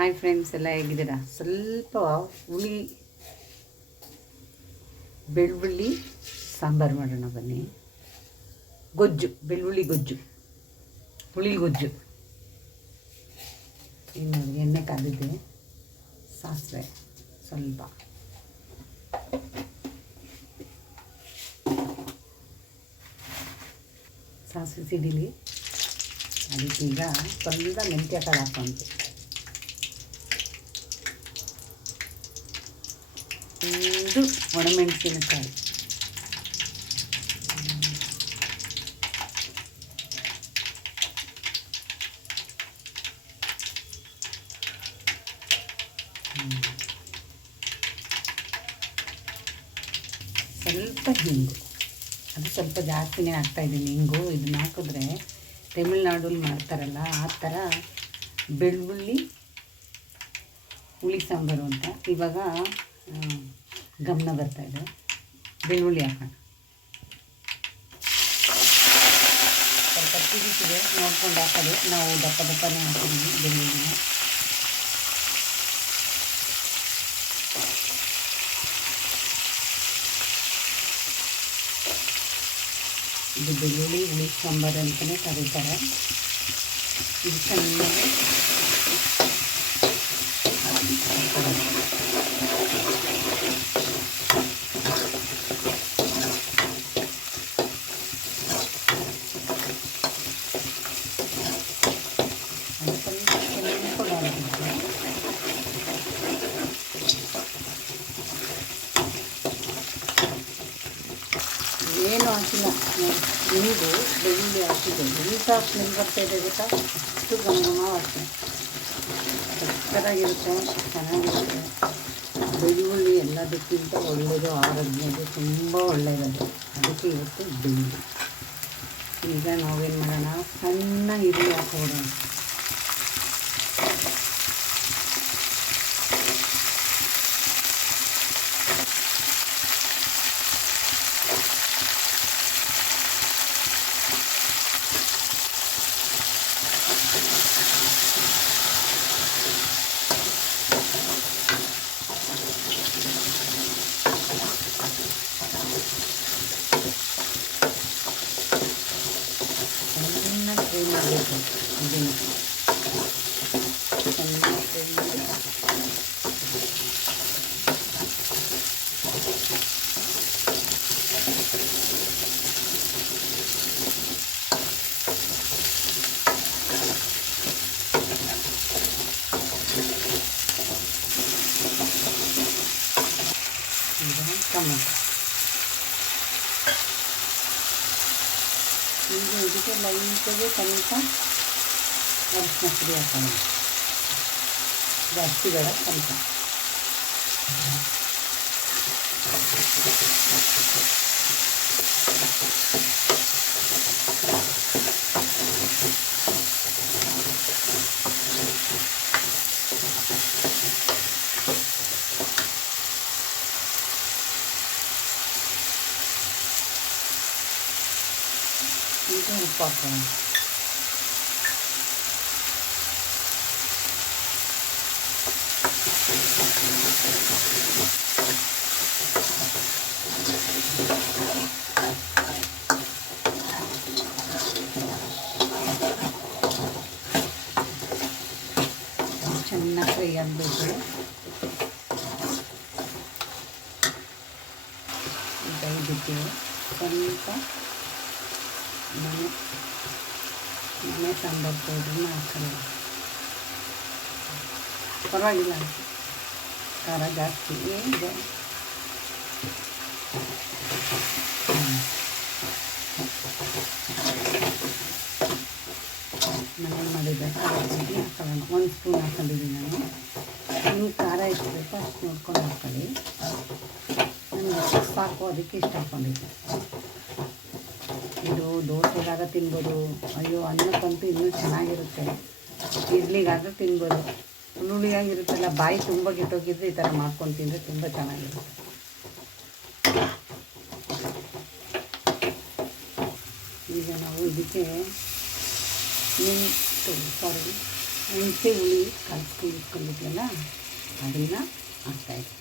Hi friends, ಎಲ್ಲ ಹೇಗಿದ್ದೀರಾ? ಸ್ವಲ್ಪ ಹುಳಿ ಬೆಳ್ಳುಳ್ಳಿ ಸಾಂಬಾರು ಮಾಡೋಣ ಬನ್ನಿ. ಗೊಜ್ಜು, ಬೆಳ್ಳುಳ್ಳಿ ಗೊಜ್ಜು, ಹುಳಿ ಗೊಜ್ಜು. ಇನ್ನು ಎಣ್ಣೆ ಕಾದಿದೆ, ಸಾಸಿವೆ ಸ್ವಲ್ಪ, ಸಾಸಿವೆ ಸಿಡಿಲಿ. ಅದಕ್ಕೀಗ ಸ್ವಲ್ಪ ಮೆಂತ್ಯ ಕಾಳು ಹಾಕ್ಕೊಂತು, ಒಂದು ಒಣಮೆಣಸಿನಕಾಯಿ, ಸ್ವಲ್ಪ ಹಿಂಗು. ಅದು ಸ್ವಲ್ಪ ಜಾಸ್ತಿನೇ ಹಾಕ್ತಾಯಿದ್ದೀನಿ ಹಿಂಗು. ಇದನ್ನ ಹಾಕಿದ್ರೆ ತಮಿಳ್ನಾಡಲ್ಲಿ ಮಾಡ್ತಾರಲ್ಲ ಆ ಥರ ಬೆಳ್ಳುಳ್ಳಿ ಹುಳಿ ಸಾಂಬಾರು ಅಂತ ಇವಾಗ ಗಮನ ಬರ್ತಾಯಿದೆ. ಬೆಳ್ಳುಳ್ಳಿ ಹಾಕೋಣ, ಸ್ವಲ್ಪ ತಿರುಗಿದೆ ನೋಡ್ಕೊಂಡು ಹಾಕೋದು. ನಾವು ದಪ್ಪ ದಪ್ಪನೇ ಹಾಕಿದ್ದೀವಿ ಬೆಳ್ಳುಳ್ಳಿನ. ಇದು ಬೆಳ್ಳುಳ್ಳಿ ಹುಳಿ ಸಾಂಬಾರು ಅಂತಲೇ ಕರೀತಾರೆ. ಇದು ಚೆನ್ನಾಗಿ ಏನು ಹಾಕಿಲ್ಲ, ನೀವು ಬೆಳ್ಳುಳ್ಳಿ ಹಾಕಿದ್ದು ಎಂಥ ಸ್ಮೆಲ್ ಬರ್ತಾಯಿದೆ ಗೊತ್ತಾ? ಅಷ್ಟು ಘಮ ವಾಸನೆ ಸಕ್ಕತ್ತಾಗಿರುತ್ತೆ, ಚೆನ್ನಾಗಿರುತ್ತೆ. ಬೆಳ್ಳುಳ್ಳಿ ಎಲ್ಲದಕ್ಕಿಂತ ಒಳ್ಳೆಯದು, ಆರೋಗ್ಯದ್ದು ತುಂಬ ಒಳ್ಳೆಯದು. ಅದಕ್ಕೆ ಇವತ್ತು ಬೆಳ್ಳುಳ್ಳಿ. ಈಗ ನಾವೇನು ಮಾಡೋಣ, ಸಣ್ಣ ಈರುಳ್ಳಿ ಹಾಕೋಣ. ಫ್ರೈ ಮಾಡಬೇಕು ಇದನ್ನು, ಚೆನ್ನಾಗಿ ಫ್ರೈ ಮಾಡಿ ಟೊಮೆಟೊ. ಈಗ ಇದಕ್ಕೆ ಲೈಟಾಗಿ ಸ್ವಲ್ಪ ಅರಿಶಿನ ಪುಡಿ ಹಾಕೋಣ, ಜಾಸ್ತಿ ಬೇಡ, ಸ್ವಲ್ಪ. ಈಗ ಉಪ್ಪು ಹಾಕೋಣ. ಚೆನ್ನಾಗಿ ಫ್ರೈ ಆಗಬೇಕು. ಈಗ ಇದಕ್ಕೆ ಸ್ವಲ್ಪ ಮನೆ ಸಾಂಬಾರು ಪೌಡ್ರನ್ನ ಹಾಕೋಣ. ಪರವಾಗಿಲ್ಲ, ಖಾರ ಜಾಸ್ತಿ ಇದೆ. ಮನೇಲಿ ಮಾಡಿದ್ದೆ ಖಾರ ಜಾಸ್ತಿ ಹಾಕೊಳ್ಳೋಣ. 1 ಸ್ಪೂನ್ ಹಾಕೊಂಡಿದ್ದೀನಿ ನಾನು. ನಿಮ್ಗೆ ಖಾರ ಎಷ್ಟು ಬೇಕೋ ಅಷ್ಟು ನೋಡ್ಕೊಂಡು ಹಾಕೊಳ್ಳಿ. ನನಗೆ ಸಾಕು, ಅದಕ್ಕೆ ಇಷ್ಟ ಹಾಕ್ಕೊಂಡಿದ್ದೆ. ಇದು ದೋಸೆಗಾಗ ತಿನ್ಬೋದು, ಅಯ್ಯೋ ಅನ್ನಕ್ಕಂತೂ ಇನ್ನೂ ಚೆನ್ನಾಗಿರುತ್ತೆ. ಇಡ್ಲಿಗಾದರೂ ತಿನ್ಬೋದು. ಹುಳಿಯಾಗಿರುತ್ತಲ್ಲ, ಬಾಯಿ ತುಂಬ ಕೆಟ್ಟೋಗಿದ್ರೆ ಈ ಥರ ಮಾಡ್ಕೊಂಡು ತಿಂದರೆ ತುಂಬ ಚೆನ್ನಾಗಿರುತ್ತೆ. ಈಗ ನಾವು ಇದಕ್ಕೆ ಹುಣಸೆ ಹುಳಿ ಕಲಸಿ ಇಟ್ಕೊಂಡಿದ್ವಲ್ಲ ಅದನ್ನು ಹಾಕ್ತಾಯಿದ್ದೆ.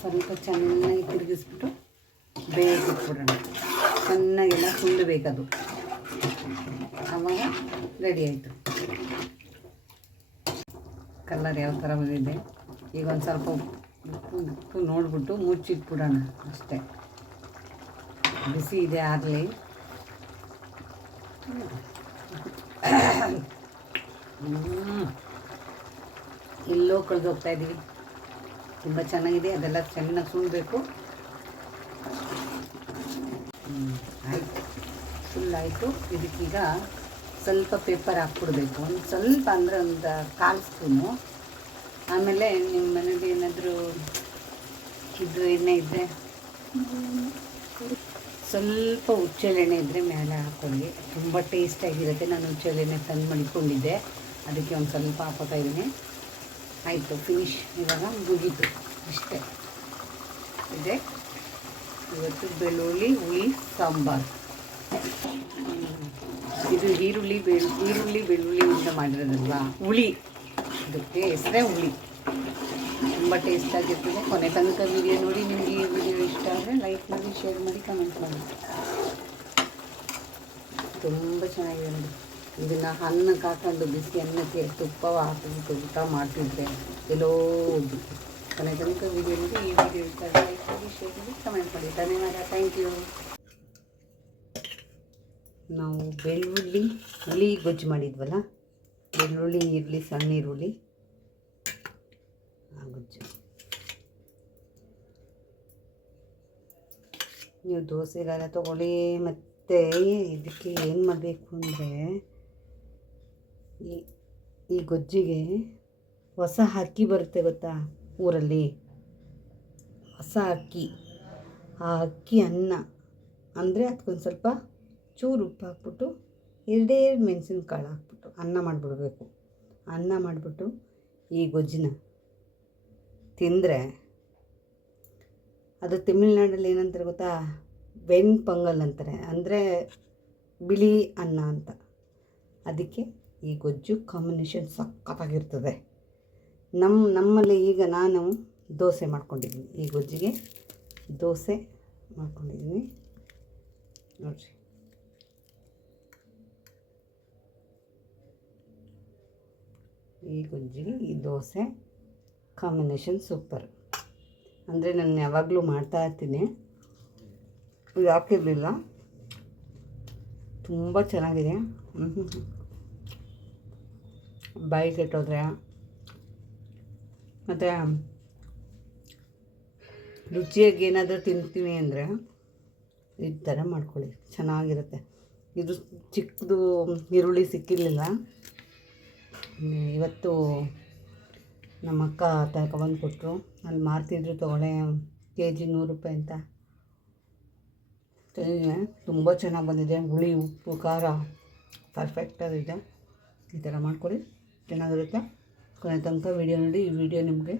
ಸ್ವಲ್ಪ ಚೆನ್ನಾಗಿ ತಿರುಗಿಸ್ಬಿಟ್ಟು ಬೇಯಿಸ್ಬಿಡೋಣ. ಚೆನ್ನಾಗೆಲ್ಲ ಸುಂಡಬೇಕದು, ಆವಾಗ ರೆಡಿ ಆಯಿತು. ಕಲರ್ ಯಾವ ಥರ ಬಂದಿದೆ. ಈಗ ಒಂದು ಸ್ವಲ್ಪ ಉಪ್ಪು ನೋಡಿಬಿಟ್ಟು ಮುಚ್ಚಿಟ್ಬಿಡೋಣ ಅಷ್ಟೇ. ಬಿಸಿ ಇದೆ ಆಗಲಿ. ಎಲ್ಲೋ ಕಳೆದೋಗ್ತಾ ಇದ್ದೀವಿ. ತುಂಬ ಚೆನ್ನಾಗಿದೆ, ಅದೆಲ್ಲ ಚೆನ್ನಾಗಿ ಸುಡಬೇಕು. ಆಯಿತು, ಫುಲ್ಲಾಯಿತು. ಇದಕ್ಕೀಗ ಸ್ವಲ್ಪ ಪೇಪರ್ ಹಾಕ್ಬಿಡ್ಬೇಕು, ಒಂದು ಸ್ವಲ್ಪ ಅಂದರೆ ಒಂದು 1/4 ಸ್ಪೂನು. ಆಮೇಲೆ ನಿಮ್ಮ ಮನೇಲಿ ಏನಾದರೂ ಇದು ಎಣ್ಣೆ ಇದ್ದರೆ, ಸ್ವಲ್ಪ ಹುಚ್ಚೆಳ್ಳೆಣ್ಣೆ ಇದ್ದರೆ ಮೇಲೆ ಹಾಕ್ಕೊಳ್ಳಿ, ತುಂಬ ಟೇಸ್ಟಾಗಿರುತ್ತೆ. ನಾನು ಹುಚ್ಚೆಳ್ಳೆಣ್ಣೆ ತಂದು ಮಡಿಕೊಂಡಿದ್ದೆ, ಅದಕ್ಕೆ ಒಂದು ಸ್ವಲ್ಪ ಹಾಕೋತಾ ಇದ್ದೀನಿ. ಆಯಿತು, ಫಿನಿಶ್. ಇವಾಗ ಮುಗೀತು, ಇಷ್ಟೇ ಇದೆ ಇವತ್ತು ಬೆಳ್ಳುಳ್ಳಿ ಹುಳಿ ಸಾಂಬಾರು. ಇದು ಈರುಳ್ಳಿ ಬೆಳ್ಳುಳ್ಳಿಯಿಂದ ಮಾಡಿರೋದಲ್ವಾ ಹುಳಿ, ಇದಕ್ಕೆ ಹೆಸರೇ ಹುಳಿ. ತುಂಬ ಟೇಸ್ಟಾಗಿರ್ತದೆ. ಕೊನೆ ತನಕ ವೀಡಿಯೋ ನೋಡಿ. ನಿಮಗೆ ಈ ವಿಡಿಯೋ ಇಷ್ಟ ಆದರೆ ಲೈಕ್ ಮಾಡಿ, ಶೇರ್ ಮಾಡಿ, ಕಮೆಂಟ್ ಮಾಡಿ. ತುಂಬ ಚೆನ್ನಾಗಿದೆ ನೋಡಿ. ಇದನ್ನು ಅನ್ನಕ್ಕೆ ಹಾಕೊಂಡು ಬಿಸಿ ಅನ್ನಕ್ಕೆ ತುಪ್ಪ ಹಾಕಿಬಿಟ್ಟು ಊಟ ಮಾಡ್ತಿದ್ರೆ ಎಲ್ಲೋ ಹೋಗ್ಬಿಟ್ಟು. ಕೊನೆ ತನಕ ವೀಡಿಯೋ ನೋಡಿ. ಈ ವಿಡಿಯೋ ಇಷ್ಟ ಆದರೆ ಲೈಕ್ ಮಾಡಿ, ಶೇರ್ ಮಾಡಿ, ಕಮೆಂಟ್ ಮಾಡಿ. ಧನ್ಯವಾದ, ಥ್ಯಾಂಕ್ ಯು. ನಾವು ಬೆಳ್ಳುಳ್ಳಿ ಹುಳಿ ಗೊಜ್ಜು ಮಾಡಿದ್ವಲ್ಲ, ಬೆಳ್ಳುಳ್ಳಿ ಈರುಳ್ಳಿ ಸಣ್ಣ ಈರುಳ್ಳಿ ಗೊಜ್ಜು. ನೀವು ದೋಸೆಗಾಲ ತೊಗೊಳ್ಳಿ. ಮತ್ತು ಇದಕ್ಕೆ ಏನು ಮಾಡಬೇಕು ಅಂದರೆ, ಈ ಗೊಜ್ಜಿಗೆ ಹೊಸ ಅಕ್ಕಿ ಬರುತ್ತೆ ಗೊತ್ತಾ ಊರಲ್ಲಿ, ಹೊಸ ಅಕ್ಕಿ. ಆ ಅಕ್ಕಿ ಅನ್ನ ಅಂದರೆ ಅದಕ್ಕೊಂದು ಸ್ವಲ್ಪ ಚೂರು ಉಪ್ಪು ಹಾಕ್ಬಿಟ್ಟು 2 ಮೆಣಸಿನ್ಕಾಳು ಹಾಕ್ಬಿಟ್ಟು ಅನ್ನ ಮಾಡಿಬಿಡ್ಬೇಕು. ಅನ್ನ ಮಾಡಿಬಿಟ್ಟು ಈ ಗೊಜ್ಜನ್ನ ತಿಂದರೆ, ಅದು ತಮಿಳ್ನಾಡಲ್ಲಿ ಏನಂತಾರೆ ಗೊತ್ತಾ, ವೆಣ್ ಪೊಂಗಲ್ ಅಂತಾರೆ, ಅಂದರೆ ಬಿಳಿ ಅನ್ನ ಅಂತ. ಅದಕ್ಕೆ ಈ ಗೊಜ್ಜು ಕಾಂಬಿನೇಷನ್ ಸಖತ್ತಾಗಿರ್ತದೆ. ನಮ್ಮಲ್ಲಿ ಈಗ ನಾನು ದೋಸೆ ಮಾಡ್ಕೊಂಡಿದ್ದೀನಿ, ಈ ಗೊಜ್ಜಿಗೆ ದೋಸೆ ಮಾಡ್ಕೊಂಡಿದ್ದೀನಿ ನೋಡಿರಿ. ಈ ಗೊಜ್ಜಿಗೆ ಈ ದೋಸೆ ಕಾಂಬಿನೇಷನ್ ಸೂಪರ್. ಅಂದರೆ ನಾನು ಯಾವಾಗಲೂ ಮಾಡ್ತಾ ಇರ್ತೀನಿ, ಇದು ಹಾಕಿರಲಿಲ್ಲ. ತುಂಬ ಚೆನ್ನಾಗಿದೆ. ಬಾಯಿ ಕೆಟ್ಟೋದ್ರೆ ಮತ್ತು ರುಚಿಯಾಗಿ ಏನಾದರೂ ತಿಂತೀನಿ ಅಂದರೆ ಈ ಥರ ಮಾಡ್ಕೊಳ್ಳಿ, ಚೆನ್ನಾಗಿರುತ್ತೆ. ಇದು ಚಿಕ್ಕದು ಈರುಳ್ಳಿ ಸಿಕ್ಕಿರಲಿಲ್ಲ, ಇವತ್ತು ನಮ್ಮ ಅಕ್ಕ ತಗೊಬಂದು ಕೊಟ್ಟರು. ಅಲ್ಲಿ ಮಾರ್ತಿದ್ರು, ತೊಗೊಳ್ಳೆ kg 100 ರೂಪಾಯಿ ಅಂತ. ತುಂಬ ಚೆನ್ನಾಗಿ ಬಂದಿದೆ. ಹುಳಿ ಉಪ್ಪು ಖಾರ ಪರ್ಫೆಕ್ಟಾಗಿದೆ. ಈ ಥರ ಮಾಡ್ಕೊಳ್ಳಿ, ಚೆನ್ನಾಗಿರುತ್ತೆ. ಕೊನೆ ತನಕ ವೀಡಿಯೋ ನೋಡಿ. ಈ ವಿಡಿಯೋ ನಿಮಗೆ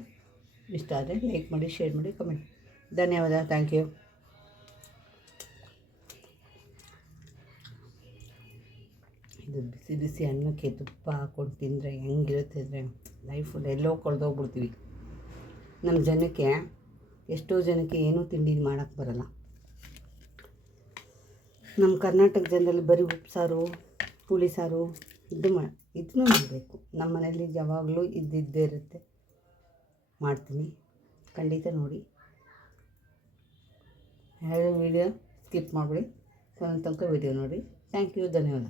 ಇಷ್ಟ ಆದರೆ ಲೈಕ್ ಮಾಡಿ, ಶೇರ್ ಮಾಡಿ, ಕಮೆಂಟ್. ಧನ್ಯವಾದ, ಥ್ಯಾಂಕ್ ಯು. ಇದು ಬಿಸಿ ಬಿಸಿ ಅನ್ನಕ್ಕೆ ತುಪ್ಪ ಹಾಕ್ಕೊಂಡು ತಿಂದರೆ ಹೆಂಗಿರುತ್ತೆ ಅಂದರೆ, ಲೈಫಲ್ಲಿ ಎಲ್ಲೋ ಕಳೆದೋಗ್ಬಿಡ್ತೀವಿ. ನಮ್ಮ ಜನಕ್ಕೆ, ಎಷ್ಟೋ ಜನಕ್ಕೆ ಏನೂ ತಿಂಡಿ ಮಾಡೋಕ್ಕೆ ಬರೋಲ್ಲ. ನಮ್ಮ ಕರ್ನಾಟಕ ಜನರಲ್ಲಿ ಬರೀ ಉಪ್ಸಾರು, ಹುಳಿ ಸಾರು ಇದನ್ನೂ ಮಾಡಬೇಕು. ನಮ್ಮ ಮನೇಲಿ ಯಾವಾಗಲೂ ಇದ್ದಿದ್ದೇ ಇರುತ್ತೆ. ಮಾಡ್ತೀನಿ, ಖಂಡಿತ ನೋಡಿ. ಯಾರು ವೀಡಿಯೋ ಸ್ಕಿಪ್ ಮಾಡಿಬಿಡಿ, ಕೊನೆ ತನಕ ವೀಡಿಯೋ ನೋಡಿ. ಥ್ಯಾಂಕ್ ಯು, ಧನ್ಯವಾದ.